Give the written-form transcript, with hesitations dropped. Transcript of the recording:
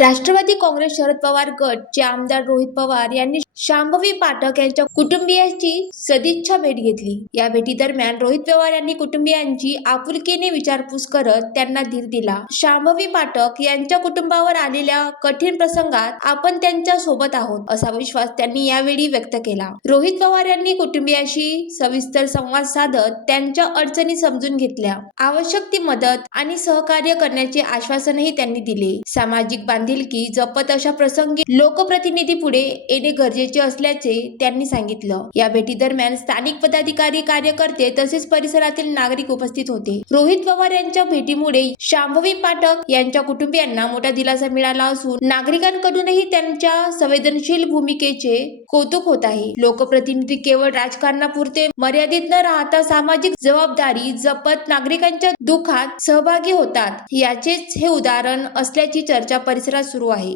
राष्ट्रवादी काँग्रेस शरद पवार गटचे आमदार रोहित पवार यांनी शांभवी पाठक यांच्या कुटुंबियांची सदिच्छा भेट घेतली। या भेटीदरम्यान रोहित पवार यांनी कुटुंबियांची आपुलकीने विचारपूस करत त्यांना धीर दिला। शांभवी पाठक यांच्या कुटुंबावर आलेल्या कठीण प्रसंगात आपण त्यांच्या सोबत आहोत असा विश्वास त्यांनी यावेळी व्यक्त केला। रोहित पवार यांनी कुटुंबियांशी सविस्तर संवाद साधत त्यांच्या अडचणी समजून घेतल्या, आवश्यक ती मदत आणि सहकार्य करण्याचे आश्वासनही त्यांनी दिले। सामाजिक बांधिलकी जपत अशा प्रसंगी लोकप्रतिनिधी पुढे येणे गरजेचे असल्याचे त्यांनी सांगितलं। या भेटी दरम्यान स्थानिक पदाधिकारी, कार्यकर्ते तसेच परिसरातील नागरिक उपस्थित होते। रोहित पवार यांच्या भेटीमुळे शांभवी पाठक यांच्या कुटुंबियांना मोठा दिलासा मिळाला असून नागरिकांकडूनही त्यांच्या संवेदनशील भूमिकेचे कौतुक होत आहे। लोकप्रतिनिधी केवळ राजकारणापुरते मर्यादित न राहता सामाजिक जबाबदारी जपत नागरिकांच्या दुःखात सहभागी होतात, याचेच हे उदाहरण असल्याची चर्चा परिसरात सुरू आहे।